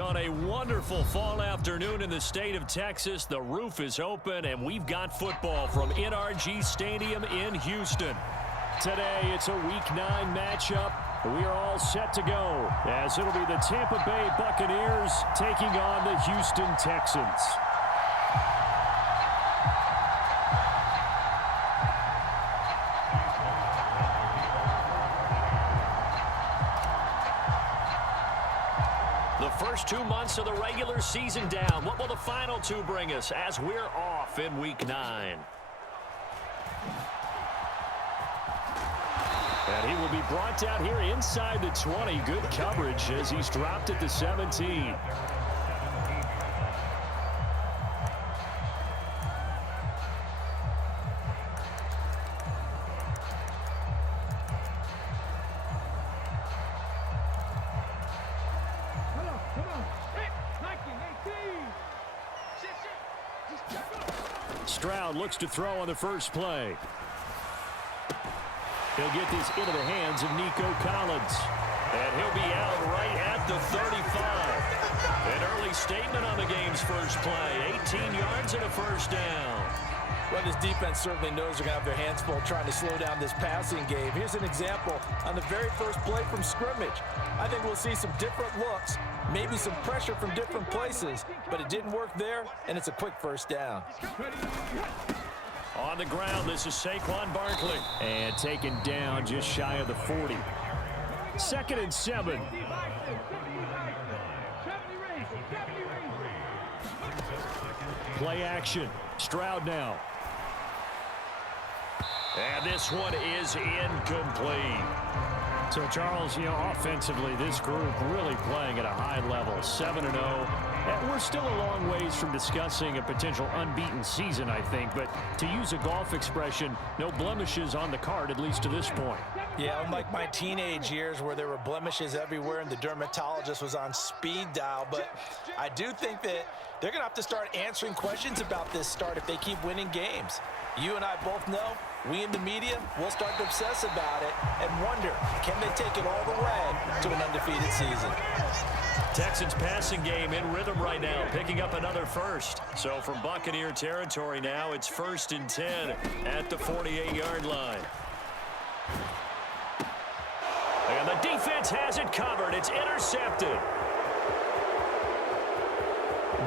On a wonderful fall afternoon in the state of Texas, the roof is open, and we've got football from NRG Stadium in Houston. Today, it's a Week 9 matchup. We are all set to go, as it'll be the Tampa Bay Buccaneers taking on the Houston Texans. The first 2 months of the regular season down. What will the final 2 bring us as we're off in Week 9? And he will be brought down here inside the 20. Good coverage as he's dropped at the 17. Stroud looks to throw on the first play. He'll get this into the hands of Nico Collins. And he'll be out right at the 35. An early statement on the game's first play. 18 yards and a first down. Well, this defense certainly knows they're going to have their hands full trying to slow down this passing game. Here's an example on the very first play from scrimmage. I think we'll see some different looks, maybe some pressure from different places, but it didn't work there, and it's a quick first down. On the ground, this is Saquon Barkley. And taken down just shy of the 40. 2nd and 7. Play action. Stroud now. And this one is incomplete. So, Charles, offensively, this group really playing at a high level. 7-0. And we're still a long ways from discussing a potential unbeaten season, I think. But to use a golf expression, no blemishes on the card, at least to this point. Yeah, unlike my teenage years where there were blemishes everywhere and the dermatologist was on speed dial. But I do think that they're going to have to start answering questions about this start if they keep winning games. You and I both know, we in the media will start to obsess about it and wonder, can they take it all the way to an undefeated season? Texans passing game in rhythm right now, picking up another first. So from Buccaneer territory now, it's 1st and 10 at the 48-yard line. And the defense has it covered. It's intercepted.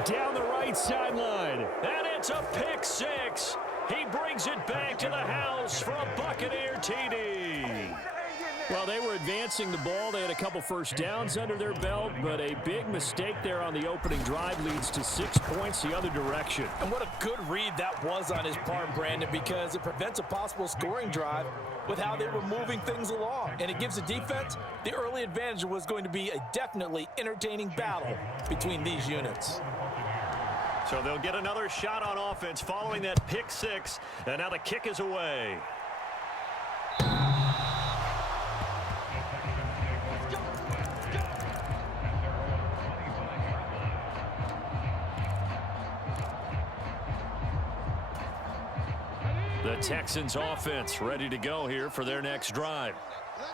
Down the right sideline. And it's a pick 6. He brings it back to the house for a Buccaneer TD. Well, they were advancing the ball. They had a couple first downs under their belt, but a big mistake there on the opening drive leads to 6 points the other direction. And what a good read that was on his part, Brandon, because it prevents a possible scoring drive with how they were moving things along. And it gives the defense the early advantage. Was going to be a definitely entertaining battle between these units. So they'll get another shot on offense following that pick 6, and now the kick is away. The Texans offense ready to go here for their next drive.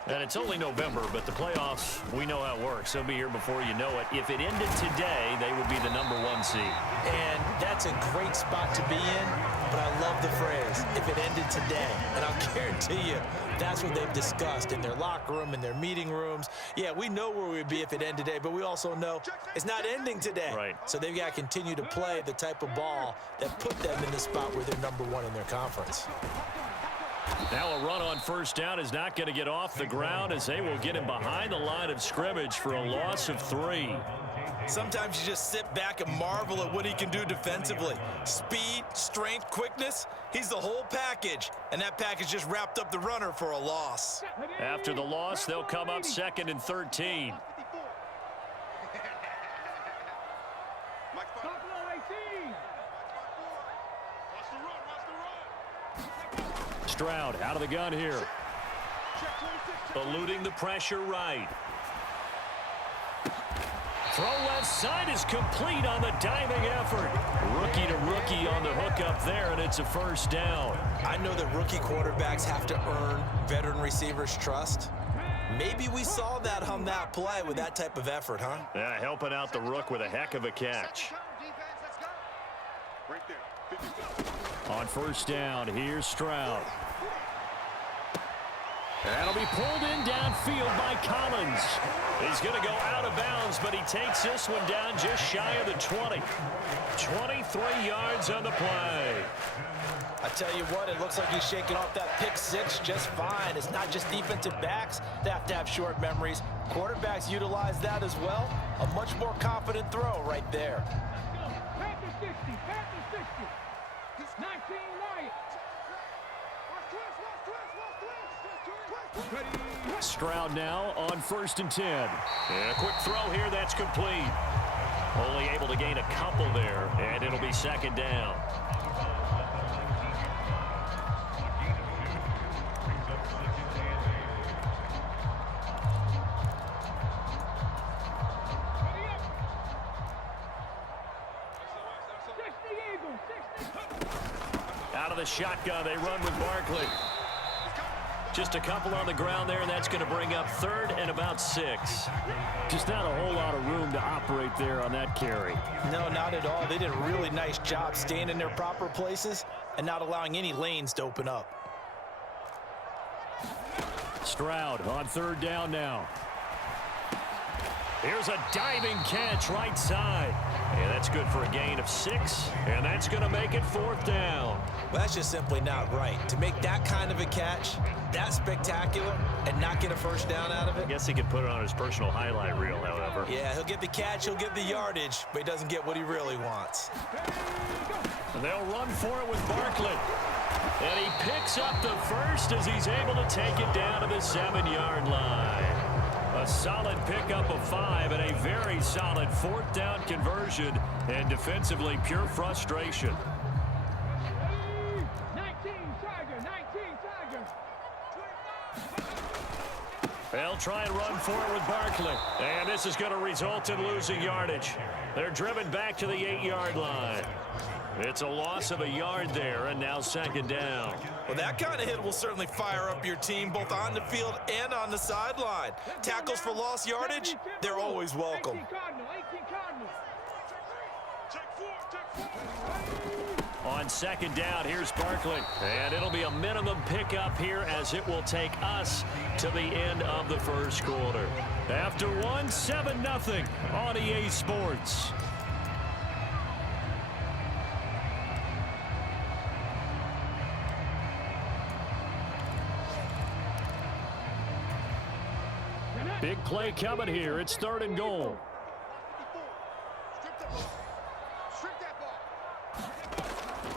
And it's only November, but the playoffs, we know how it works. They'll be here before you know it. If it ended today, they would be the #1 seed. And that's a great spot to be in, but I love the phrase, if it ended today. And I'll guarantee you, that's what they've discussed in their locker room, in their meeting rooms. Yeah, we know where we'd be if it ended today, but we also know it's not ending today. Right. So they've got to continue to play the type of ball that put them in the spot where they're #1 in their conference. Now a run on first down is not going to get off the ground as they will get him behind the line of scrimmage for a loss of 3. Sometimes you just sit back and marvel at what he can do defensively. Speed, strength, quickness, he's the whole package. And that package just wrapped up the runner for a loss. After the loss, they'll come up 2nd and 13. Stroud out of the gun here. Eluding the pressure right. Throw left side is complete on the diving effort. Rookie to rookie on the hook up there, and it's a first down. I know that rookie quarterbacks have to earn veteran receivers' trust. Maybe we saw that on that play with that type of effort, huh? Yeah, helping out the rook with a heck of a catch. On first down, here's Stroud. That'll be pulled in downfield by Collins. He's going to go out of bounds, but he takes this one down just shy of the 20. 23 yards on the play. I tell you what, it looks like he's shaking off that pick six just fine. It's not just defensive backs that have to have short memories. Quarterbacks utilize that as well. A much more confident throw right there. Panther 60, Panther 60. 19 Lions. Stroud now on first and 10. And a quick throw here, that's complete. Only able to gain a couple there, and it'll be second down. Out of the shotgun, they run with Barkley. Just a couple on the ground there, and that's going to bring up third and about 6. Just not a whole lot of room to operate there on that carry. No, not at all. They did a really nice job staying in their proper places and not allowing any lanes to open up. Stroud on third down now. Here's a diving catch right side. And that's good for a gain of 6, and that's going to make it fourth down. Well, that's just simply not right. To make that kind of a catch, that spectacular, and not get a first down out of it. I guess he could put it on his personal highlight reel, however. Yeah, he'll get the catch, he'll get the yardage, but he doesn't get what he really wants. And they'll run for it with Barkley. And he picks up the first as he's able to take it down to the 7-yard line. A solid pickup of 5 and a very solid fourth down conversion, and defensively pure frustration. 19 Tiger, 19 Tiger. They'll try and run for it with Barkley. And this is going to result in losing yardage. They're driven back to the 8-yard line. It's a loss of a yard there, and now second down. Well, that kind of hit will certainly fire up your team, both on the field and on the sideline. Tackles for lost yardage, they're always welcome. 18 Cardinal, 18 Cardinal. On second down, here's Barkley. And it'll be a minimum pickup here as it will take us to the end of the first quarter. After one, 7-0 on EA Sports. Big play coming here. It's third and goal.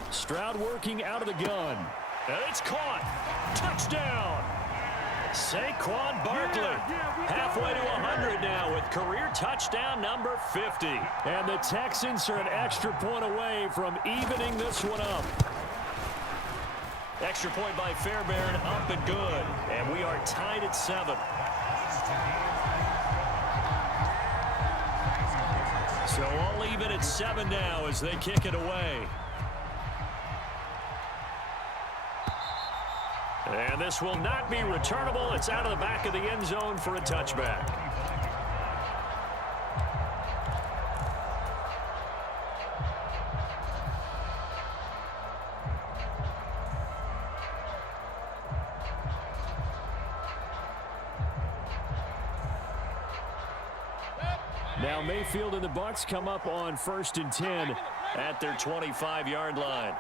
Stroud working out of the gun. And it's caught. Touchdown. Saquon Barkley. Halfway to 100 now with career touchdown number 50. And the Texans are an extra point away from evening this one up. Extra point by Fairbairn, up and good. And we are tied at 7. So all even at 7 now as they kick it away. And this will not be returnable. It's out of the back of the end zone for a touchback. Now Mayfield and the Bucks come up on first and 10 at their 25-yard line.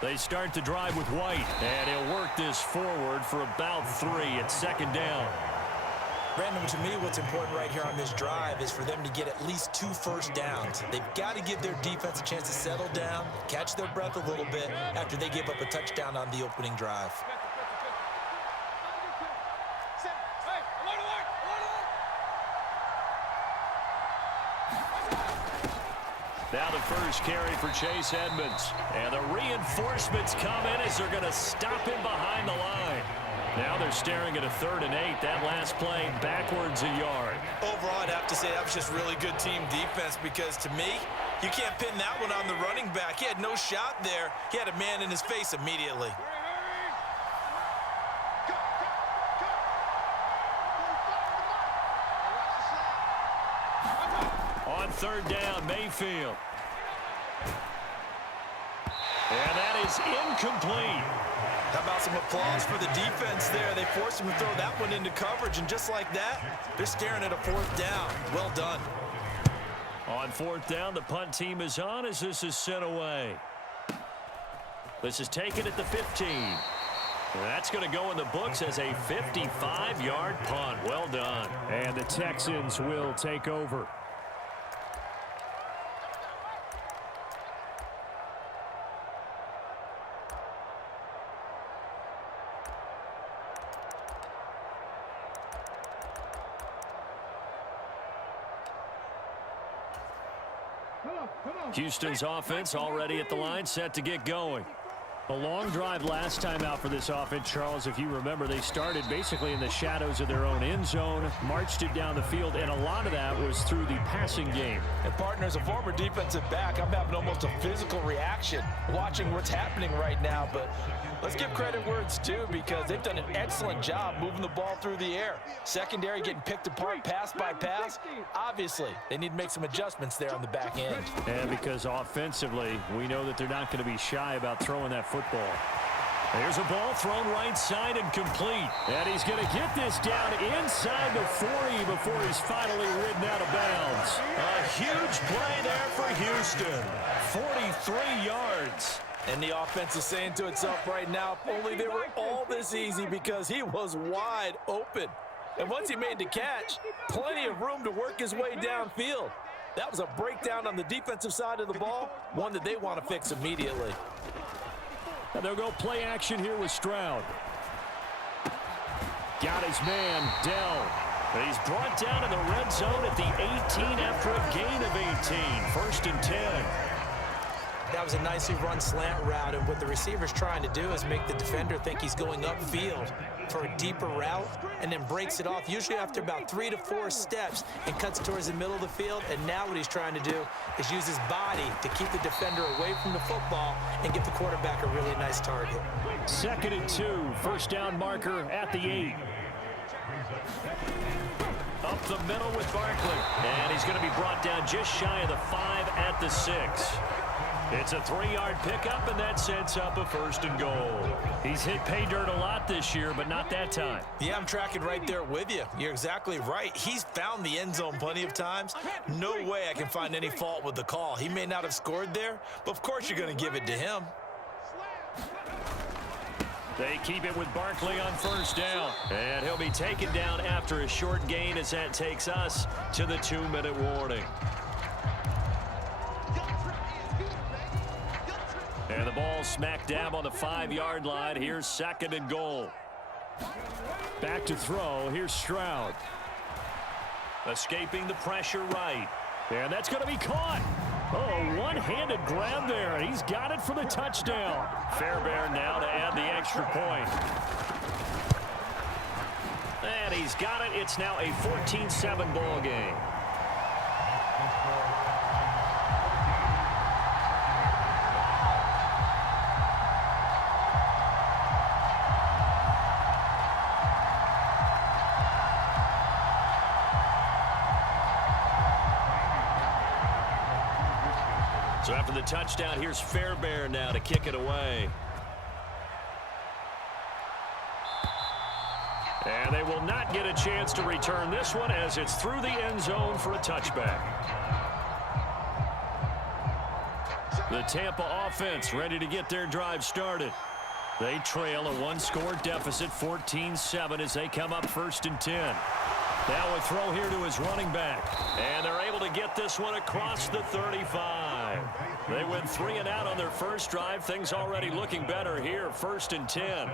They start the drive with White, and he'll work this forward for about 3 at second down. Brandon, to me, what's important right here on this drive is for them to get at least 2 first downs. They've got to give their defense a chance to settle down, catch their breath a little bit after they give up a touchdown on the opening drive. Now the first carry for Chase Edmonds. And the reinforcements come in as they're going to stop him behind the line. Now they're staring at a 3rd and 8. That last play backwards a yard. Overall, I'd have to say that was just really good team defense because, to me, you can't pin that one on the running back. He had no shot there. He had a man in his face immediately. third down, Mayfield. And that is incomplete. How about some applause for the defense there? They forced him to throw that one into coverage, and just like that, they're staring at a fourth down. Well done. On fourth down, the punt team is on as this is sent away. This is taken at the 15. That's going to go in the books as a 55-yard punt. Well done. And the Texans will take over. Houston's offense already at the line, set to get going. A long drive last time out for this offense, Charles. If you remember, they started basically in the shadows of their own end zone, marched it down the field, and a lot of that was through the passing game. And partner, as a former defensive back, I'm having almost a physical reaction watching what's happening right now. But let's give credit where it's due, because they've done an excellent job moving the ball through the air. Secondary getting picked apart pass by pass. Obviously, they need to make some adjustments there on the back end. And because offensively, we know that they're not going to be shy about throwing that football. There's a ball thrown right side and complete. And he's going to get this down inside the 40 before he's finally ridden out of bounds. A huge play there for Houston. 43 yards. And the offense is saying to itself right now, if only they were all this easy, because he was wide open. And once he made the catch, plenty of room to work his way downfield. That was a breakdown on the defensive side of the ball, one that they want to fix immediately. And they'll go play action here with Stroud. Got his man, Dell. But he's brought down in the red zone at the 18 after a gain of 18. 1st and 10. That was a nicely run slant route, and what the receiver's trying to do is make the defender think he's going upfield for a deeper route, and then breaks it off, usually after about 3 to 4 steps, and cuts towards the middle of the field. And now what he's trying to do is use his body to keep the defender away from the football and give the quarterback a really nice target. 2nd and 2, first down marker at the 8. Up the middle with Barkley, and he's going to be brought down just shy of the 5 at the 6. It's a 3-yard pickup, and that sets up a 1st and goal. He's hit pay dirt a lot this year, but not that time. Yeah, I'm tracking right there with you. You're exactly right. He's found the end zone plenty of times. No way I can find any fault with the call. He may not have scored there, but of course you're going to give it to him. They keep it with Barkley on 1st down. And he'll be taken down after a short gain, as that takes us to the 2-minute warning. And the ball smack dab on the 5-yard line. Here's 2nd and goal. Back to throw. Here's Stroud. Escaping the pressure right. And that's going to be caught. Oh, one-handed grab there. He's got it for the touchdown. Fairbairn now to add the extra point. And he's got it. It's now a 14-7 ball game. So after the touchdown, here's Fairbairn now to kick it away. And they will not get a chance to return this one, as it's through the end zone for a touchback. The Tampa offense ready to get their drive started. They trail a 1-score deficit, 14-7, as they come up 1st and 10. Now a throw here to his running back. And they're able to get this one across the 35. They went 3 and out on their first drive. Things already looking better here, 1st and 10.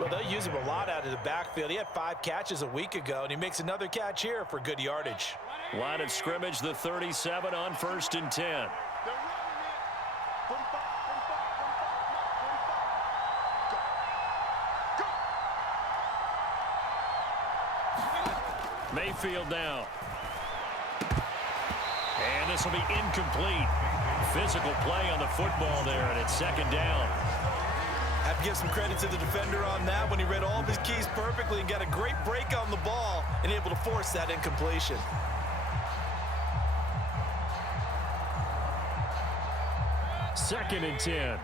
Well, they'll use him a lot out of the backfield. He had 5 catches a week ago, and he makes another catch here for good yardage. Line of scrimmage, the 37 on 1st and 10. Mayfield now. And this will be incomplete. Physical play on the football there, and it's 2nd down. Have to give some credit to the defender on that when he read all of his keys perfectly and got a great break on the ball and able to force that incompletion. 2nd and 10.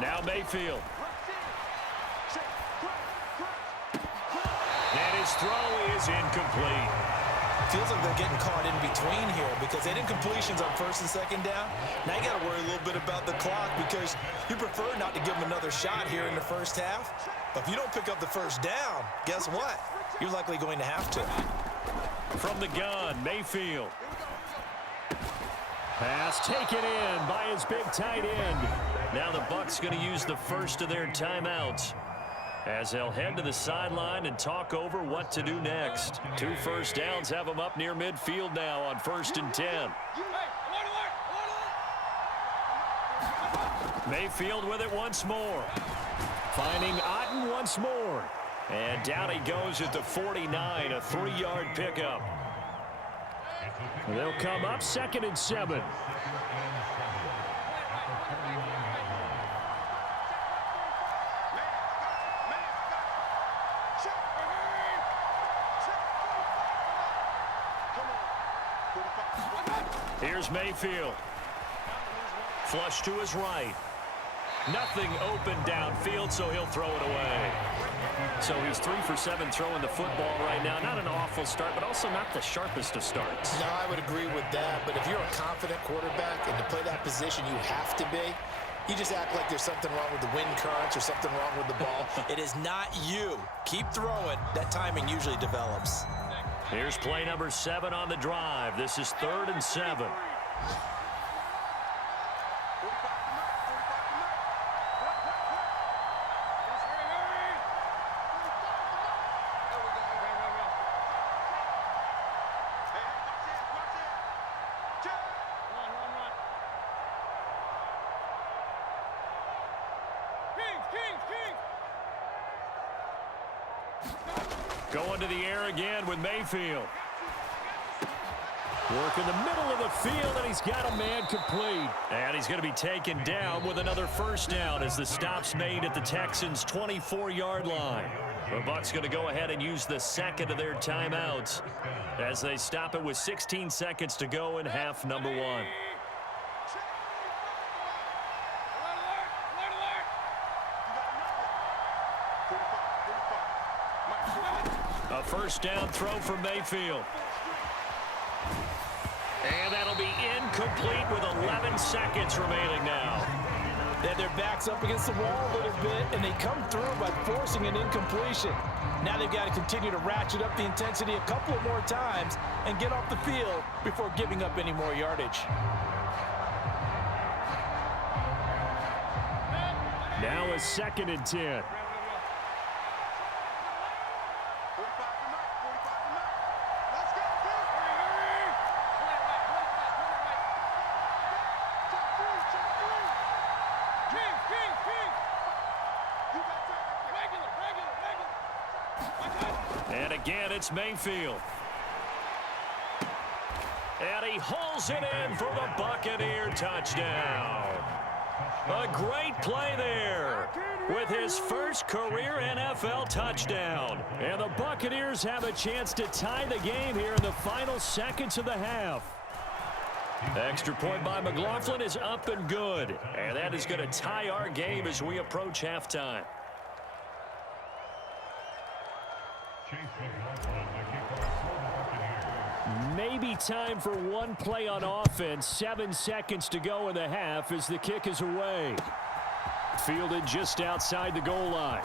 Now Mayfield. And his throw is incomplete. Feels like they're getting caught in between here because they didn't completions on 1st and 2nd down. Now you got to worry a little bit about the clock because you prefer not to give them another shot here in the 1st half. But if you don't pick up the 1st down, guess what? You're likely going to have to. From the gun, Mayfield. Pass taken in by his big tight end. Now the Bucks going to use the first of their timeouts as they'll head to the sideline and talk over what to do next. 2 first downs have them up near midfield now on 1st and 10. Mayfield with it once more. Finding Otten once more. And down he goes at the 49, a 3-yard pickup. They'll come up 2nd and 7. Here's Mayfield. Flush to his right. Nothing open downfield, so he'll throw it away. So he's 3 for 7 throwing the football right now. Not an awful start, but also not the sharpest of starts. No, I would agree with that. But if you're a confident quarterback and to play that position you have to be, you just act like there's something wrong with the wind currents or something wrong with the ball. It is not you. Keep throwing. That timing usually develops. Here's play number 7 on the drive. This is 3rd and 7. Going to the air again with Mayfield. Work in the middle of the field, and he's got a man complete. And he's going to be taken down with another first down as the stop's made at the Texans' 24-yard line. The Bucks going to go ahead and use the 2nd of their timeouts as they stop it with 16 seconds to go in half number 1. A first down throw for Mayfield. And that'll be incomplete with 11 seconds remaining now. Then their back's up against the wall a little bit, and they come through by forcing an incompletion. Now they've got to continue to ratchet up the intensity a couple of more times and get off the field before giving up any more yardage. Now a 2nd and 10. And again, it's Mayfield. And he hauls it in for the Buccaneer touchdown. A great play there with his first career NFL touchdown. And the Buccaneers have a chance to tie the game here in the final seconds of the half. Extra point by McLaughlin is up and good. And that is going to tie our game as we approach halftime. Maybe time for one play on offense. 7 seconds to go in the half as the kick is away. Fielded just outside the goal line.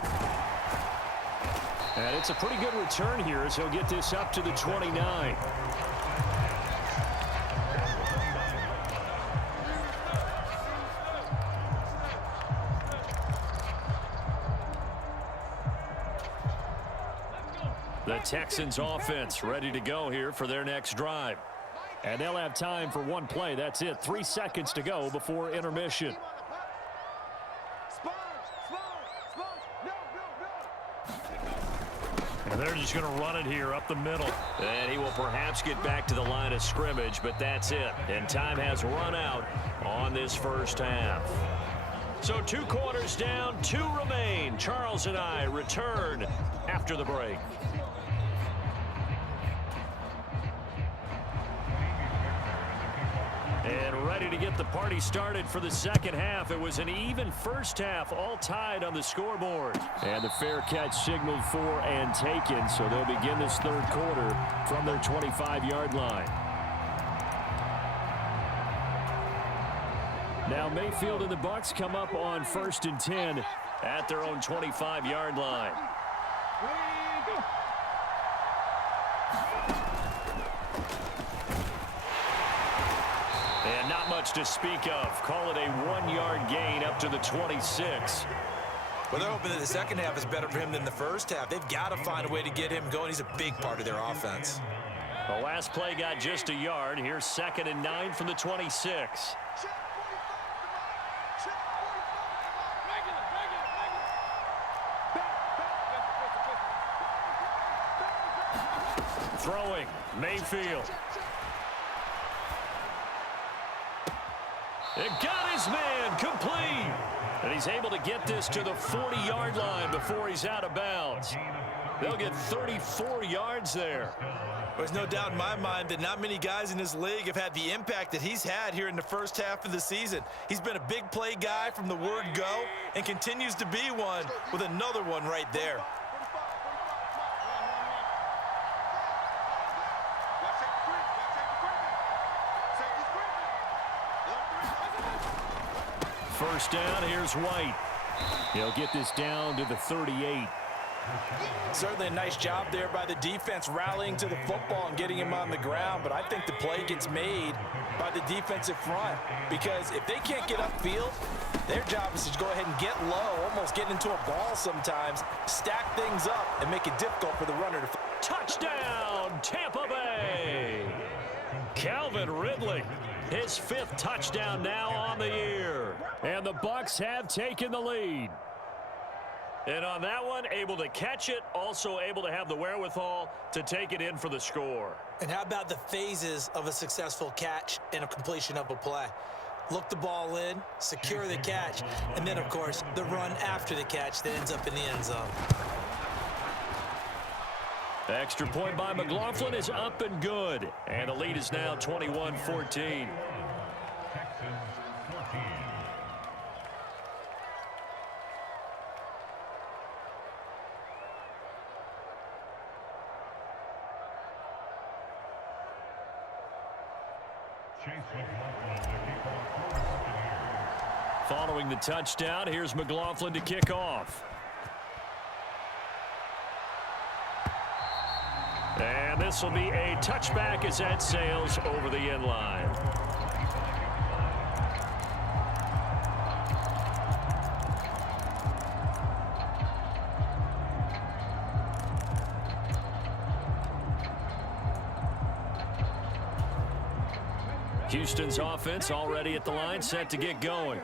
And it's a pretty good return here as he'll get this up to the 29. The Texans offense ready to go here for their next drive. And they'll have time for one play. That's it. 3 seconds to go before intermission. And they're just going to run it here up the middle. And he will perhaps get back to the line of scrimmage, but that's it. And time has run out on this first half. So 2 quarters down, 2 remain. Charles and I return after the break. And ready to get the party started for the second half. It was an even first half, all tied on the scoreboard. And the fair catch signaled for and taken, so they'll begin this third quarter from their 25-yard line. Now Mayfield and the Bucks come up on 1st and 10 at their own 25-yard line. And not much to speak of. Call it a 1-yard gain up to the 26. Well, they're hoping that the second half is better for him than the first half. They've got to find a way to get him going. He's a big part of their offense. The last play got just a yard. Here's 2nd and 9 from the 26. Throwing, Mayfield. It got his man complete. And he's able to get this to the 40-yard line before he's out of bounds. They'll get 34 yards there. There's no doubt in my mind that not many guys in this league have had the impact that he's had here in the first half of the season. He's been a big play guy from the word go and continues to be one with another one right there. First down, here's White. He'll get this down to the 38. Certainly a nice job there by the defense rallying to the football and getting him on the ground, but I think the play gets made by the defensive front because if they can't get upfield, their job is to go ahead and get low, almost get into a ball sometimes, stack things up, and make it difficult for the runner to... Touchdown, Tampa Bay! Calvin Ridley, his 5th touchdown now on the year. And the Bucks have taken the lead. And on that one, able to catch it, also able to have the wherewithal to take it in for the score. And how about the phases of a successful catch and a completion of a play? Look the ball in, secure the catch, and then, of course, the run after the catch that ends up in the end zone. Extra point by McLaughlin is up and good. And the lead is now 21-14. Following the touchdown, here's McLaughlin to kick off. And this will be a touchback as that sails over the end line. Houston's offense already at the line, set to get going.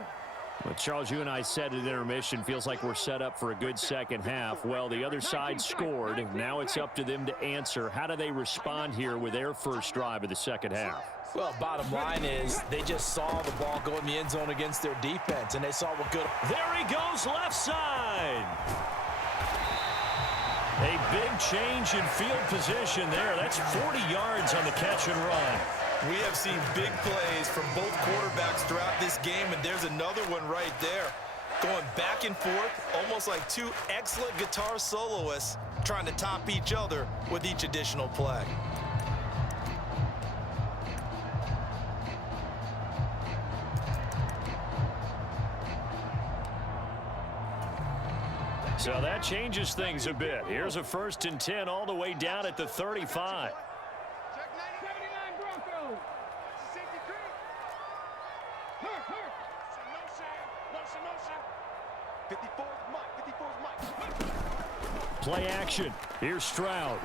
Well, Charles, you and I said at intermission, feels like we're set up for a good second half. Well, the other side scored. Now it's up to them to answer. How do they respond here with their first drive of the second half? Well, bottom line is they just saw the ball go in the end zone against their defense, and they saw what good. There he goes, left side. A big change in field position there. That's 40 yards on the catch and run. We have seen big plays from both quarterbacks throughout this game, and there's another one right there. Going back and forth, almost like two excellent guitar soloists trying to top each other with each additional play. So that changes things a bit. Here's a 1st and 10 all the way down at the 35. Play action. Here's Stroud.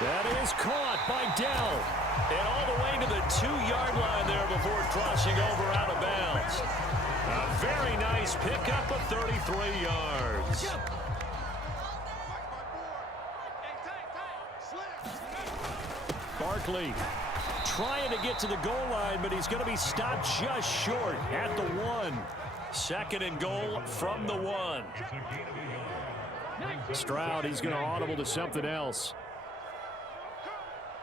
That is caught by Dell. And all the way to the 2-yard line there before crossing over out of bounds. A very nice pickup of 33 yards. Barkley trying to get to the goal line, but he's going to be stopped just short at the 1. 2nd and goal from the 1. Stroud, he's going to audible to something else.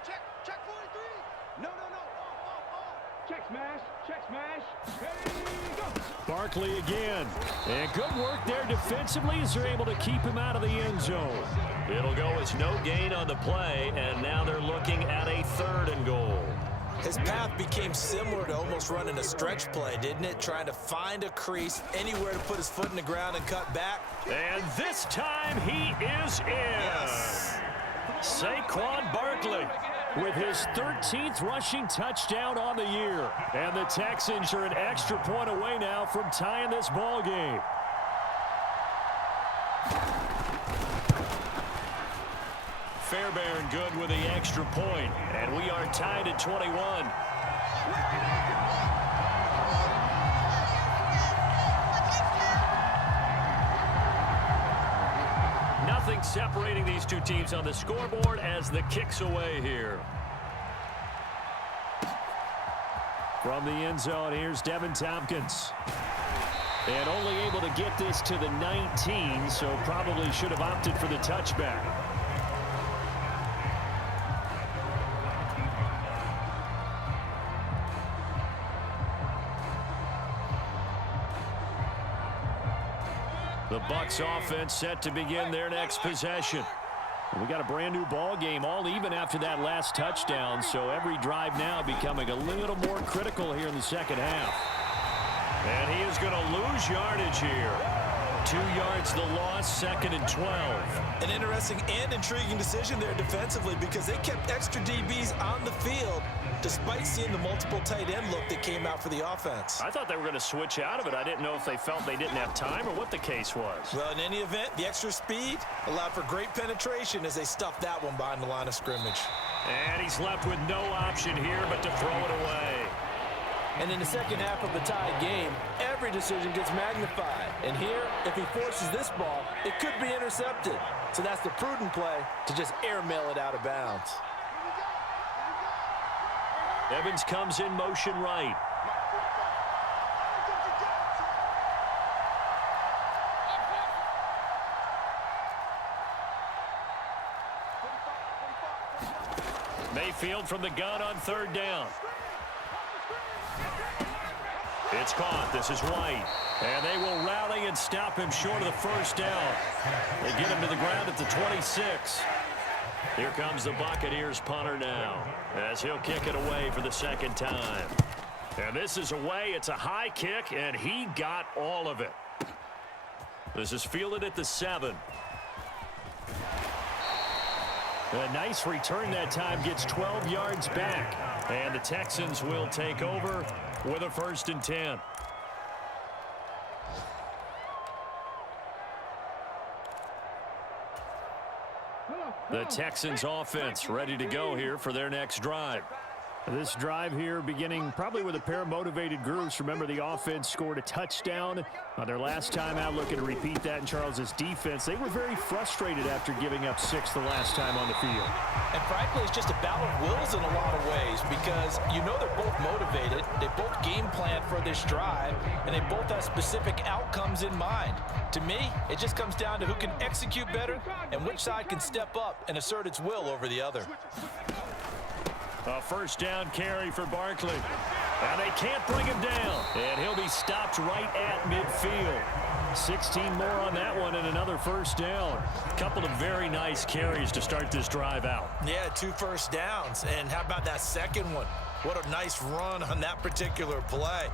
Check 43. No. Check smash. Check smash. Ready, go. Barkley again. And good work there defensively as they're able to keep him out of the end zone. It'll go as no gain on the play, and now they're looking at a 3rd and goal. His path became similar to almost running a stretch play, didn't it? Trying to find a crease, anywhere to put his foot in the ground and cut back. And this time he is in. Yes. Saquon Barkley with his 13th rushing touchdown on the year. And the Texans are an extra point away now from tying this ball game. Fairbairn good with the extra point, and we are tied at 21. Nothing separating these two teams on the scoreboard as the kick's away here. From the end zone, here's Devin Tompkins. And only able to get this to the 19, so probably should have opted for the touchback. The Bucks offense set to begin their next possession. We got a brand new ball game, all even after that last touchdown, so every drive now becoming a little more critical here in the second half. And he is going to lose yardage here. 2 yards the loss, 2nd and 12. An interesting and intriguing decision there defensively because they kept extra DBs on the field despite seeing the multiple tight end look that came out for the offense. I thought they were going to switch out of it. I didn't know if they felt they didn't have time or what the case was. Well, in any event, the extra speed allowed for great penetration as they stuffed that one behind the line of scrimmage. And he's left with no option here but to throw it away. And in the second half of the tied game, every decision gets magnified. And here, if he forces this ball, it could be intercepted. So that's the prudent play to just airmail it out of bounds. Evans comes in motion right. Mayfield from the gun on 3rd down. It's caught. This is White. And they will rally and stop him short of the 1st down. They get him to the ground at the 26. Here comes the Buccaneers punter now as he'll kick it away for the 2nd time. And this is away. It's a high kick, and he got all of it. This is fielded at the 7. A nice return that time, gets 12 yards back. And the Texans will take over with a 1st and 10. The Texans offense ready to go here for their next drive. This drive here beginning probably with a pair of motivated groups. Remember, the offense scored a touchdown on their last time out, looking to repeat that in Charles's defense. They were very frustrated after giving up 6 the last time on the field. And frankly, it's just a battle of wills in a lot of ways because you know they're both motivated, they both game plan for this drive, and they both have specific outcomes in mind. To me, it just comes down to who can execute better and which side can step up and assert its will over the other. A 1st down carry for Barkley. And they can't bring him down. And he'll be stopped right at midfield. 16 more on that one and another 1st down. A couple of very nice carries to start this drive out. Yeah, 2 1st downs. And how about that second one? What a nice run on that particular play.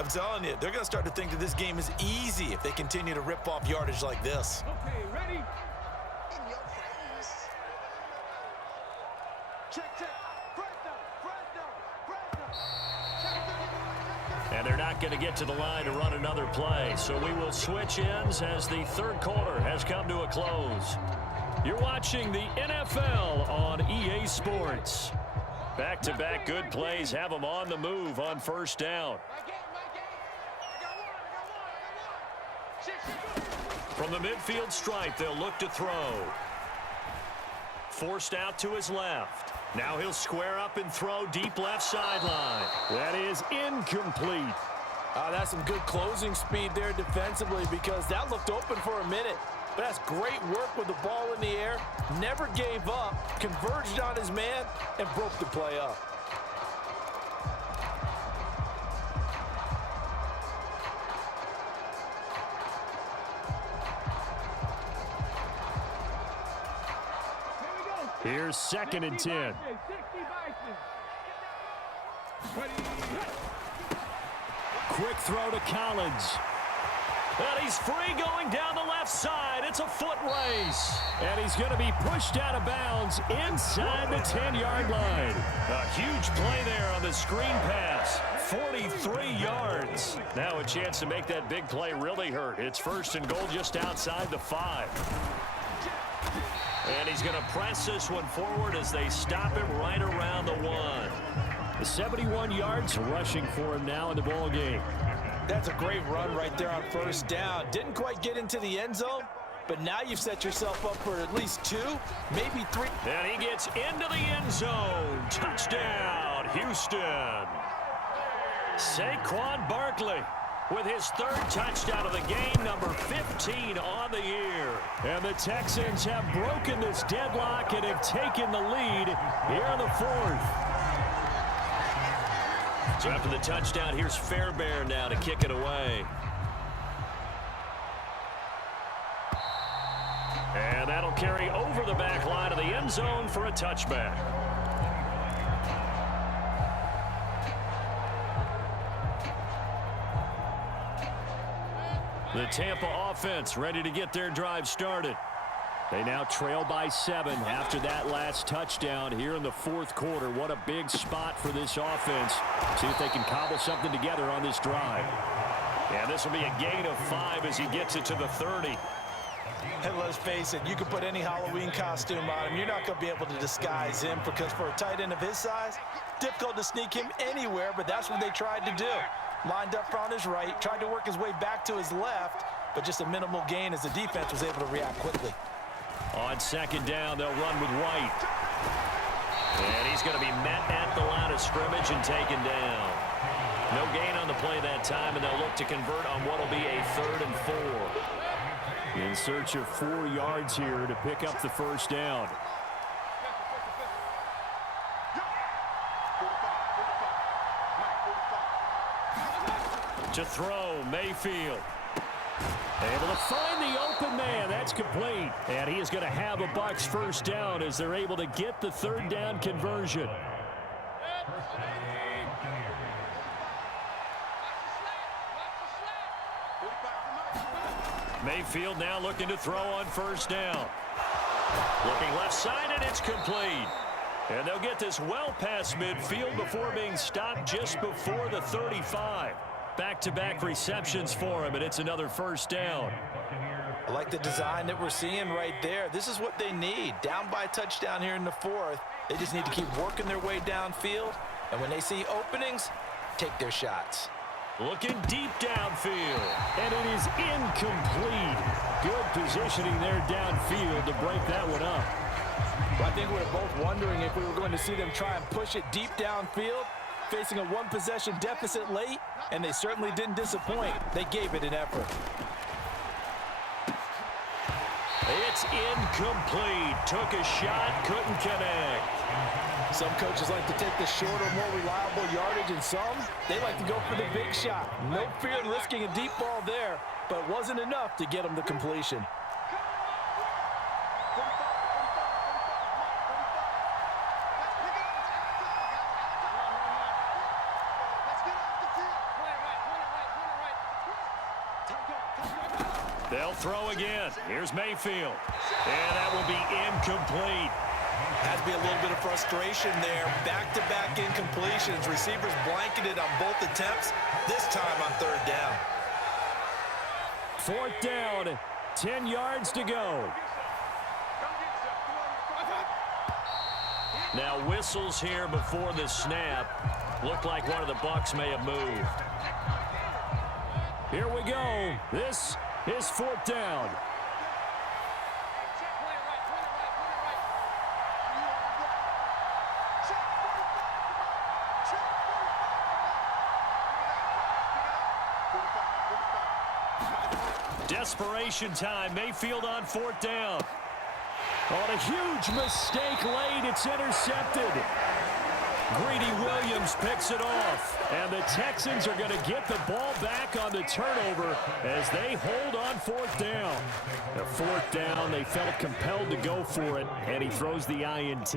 I'm telling you, they're going to start to think that this game is easy if they continue to rip off yardage like this. Okay, ready? In your face. Check. And they're not going to get to the line to run another play. So we will switch ends as the 3rd quarter has come to a close. You're watching the NFL on EA Sports. Back-to-back good plays have them on the move on 1st down. From the midfield stripe, they'll look to throw. forced out to his left. Now he'll square up and throw deep left sideline. That is incomplete. That's some good closing speed there defensively because that looked open for a minute. But that's great work with the ball in the air. Never gave up, converged on his man, and broke the play up. Here's 2nd and 10. Quick throw to Collins. And he's free going down the left side. It's a foot race. And he's going to be pushed out of bounds inside the 10-yard line. A huge play there on the screen pass. 43 yards. Now a chance to make that big play really hurt. It's 1st and goal just outside the 5. And he's going to press this one forward as they stop him right around the 1. The 71 yards rushing for him now in the ball game. That's a great run right there on 1st down. Didn't quite get into the end zone, but now you've set yourself up for at least 2, maybe 3. And he gets into the end zone. Touchdown, Houston. Saquon Barkley with his 3rd touchdown of the game, number 15 on the year. And the Texans have broken this deadlock and have taken the lead here in the 4th. So after the touchdown, here's Fairbairn now to kick it away. And that'll carry over the back line of the end zone for a touchback. The Tampa offense ready to get their drive started. They now trail by 7 after that last touchdown here in the 4th quarter. What a big spot for this offense. See if they can cobble something together on this drive. And this will be a gain of 5 as he gets it to the 30. And let's face it, you can put any Halloween costume on him. You're not going to be able to disguise him because for a tight end of his size, difficult to sneak him anywhere, but that's what they tried to do. Lined up on his right, tried to work his way back to his left, but just a minimal gain as the defense was able to react quickly. On 2nd down, they'll run with White. And he's going to be met at the line of scrimmage and taken down. No gain on the play that time, and they'll look to convert on what will be a 3rd and 4. In search of 4 yards here to pick up the 1st down. To throw, Mayfield. Able to find the open man. That's complete. And he is going to have a Bucks 1st down as they're able to get the 3rd down conversion. Mayfield now looking to throw on 1st down. Looking left side, and it's complete. And they'll get this well past midfield before being stopped just before the 35. Back-to-back receptions for him, and it's another 1st down. I like the design that we're seeing right there. This is what they need. Down by a touchdown here in the 4th. They just need to keep working their way downfield. And when they see openings, take their shots. Looking deep downfield. And it is incomplete. Good positioning there downfield to break that one up. Well, I think we were both wondering if we were going to see them try and push it deep downfield, facing a 1-possession deficit late, and they certainly didn't disappoint. They gave it an effort. It's incomplete. Took a shot, couldn't connect. Some coaches like to take the shorter, more reliable yardage, and some, they like to go for the big shot. No fear in risking a deep ball there, but it wasn't enough to get them to completion. They'll throw again. Here's Mayfield. And that will be incomplete. Has to be a little bit of frustration there. Back-to-back incompletions. Receivers blanketed on both attempts, this time on 3rd down. 4th down, 10 yards to go. Now whistles here before the snap. Looked like one of the Bucks may have moved. Here we go. This is 4th down. Desperation time. Mayfield on 4th down. On a huge mistake late, it's intercepted. Greedy Williams picks it off. And the Texans are going to get the ball back on the turnover as they hold on 4th down. The 4th down, they felt compelled to go for it, and he throws the INT.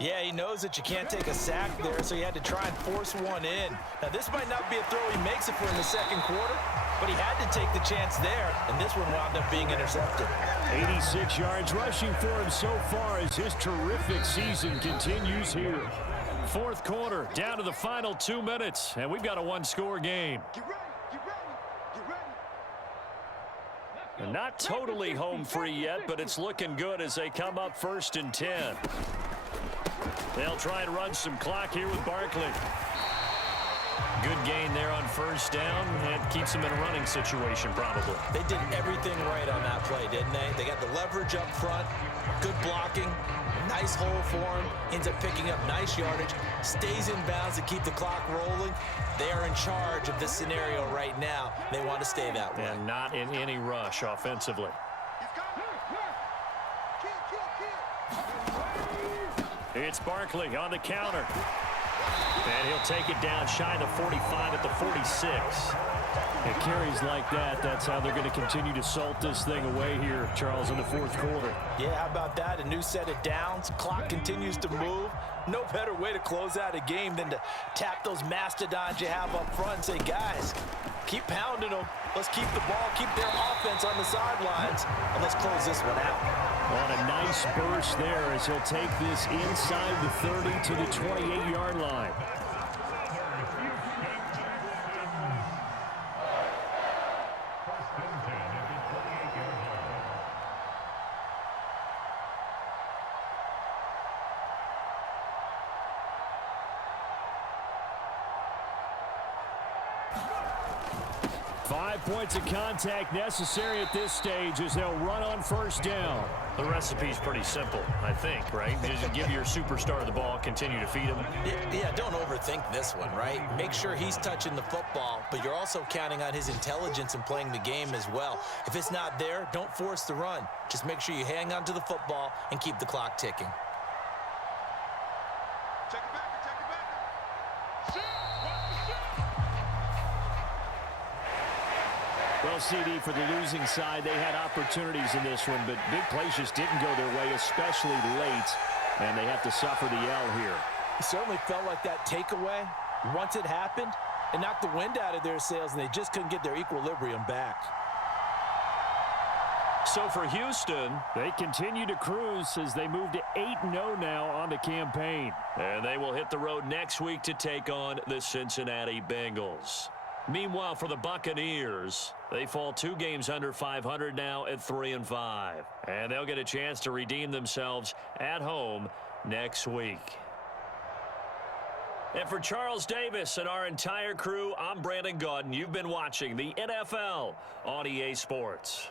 Yeah, he knows that you can't take a sack there, so he had to try and force one in. Now, this might not be a throw he makes it for in the second quarter, but he had to take the chance there, and this one wound up being intercepted. 86 yards rushing for him so far as his terrific season continues here. 4th quarter, down to the final 2 minutes, and we've got a one-score game. Not totally home free yet, but it's looking good as they come up 1st and 10. They'll try and run some clock here with Barkley. Good gain there on 1st down, and keeps them in a running situation probably. They did everything right on that play, didn't they? They got the leverage up front, good blocking, nice hole for him, ends up picking up nice yardage, stays in bounds to keep the clock rolling. They are in charge of this scenario right now. They want to stay that way. And not in any rush offensively. It's Barkley on the counter. And he'll take it down shy of the 45 at the 46. It carries like that. That's how they're going to continue to salt this thing away here, Charles, in the 4th quarter. Yeah, how about that? A new set of downs. Clock continues to move. No better way to close out a game than to tap those mastodons you have up front and say, guys, keep pounding them. Let's keep the ball, keep their offense on the sidelines, and let's close this one out. On a nice burst there as he'll take this inside the 30 to the 28-yard line. Points of contact necessary at this stage as they'll run on 1st down. The recipe's pretty simple, I think, right? Just give your superstar the ball, continue to feed him. Yeah, don't overthink this one, right? Make sure he's touching the football, but you're also counting on his intelligence in playing the game as well. If it's not there, don't force the run. Just make sure you hang on to the football and keep the clock ticking. Well, CD, for the losing side, they had opportunities in this one, but big plays just didn't go their way, especially late, and they have to suffer the L here. It certainly felt like that takeaway, once it happened, it knocked the wind out of their sails, and they just couldn't get their equilibrium back. So for Houston, they continue to cruise as they move to 8-0 now on the campaign. And they will hit the road next week to take on the Cincinnati Bengals. Meanwhile, for the Buccaneers, they fall 2 games under 500 now at 3-5. And they'll get a chance to redeem themselves at home next week. And for Charles Davis and our entire crew, I'm Brandon Gaudin. You've been watching the NFL on EA Sports.